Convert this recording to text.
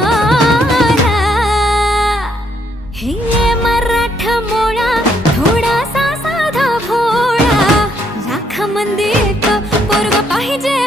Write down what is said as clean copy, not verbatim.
मला. हे मराठा मोळा थोडासा साधा भोळा, लाखामध्ये एक पोरग पाहिजे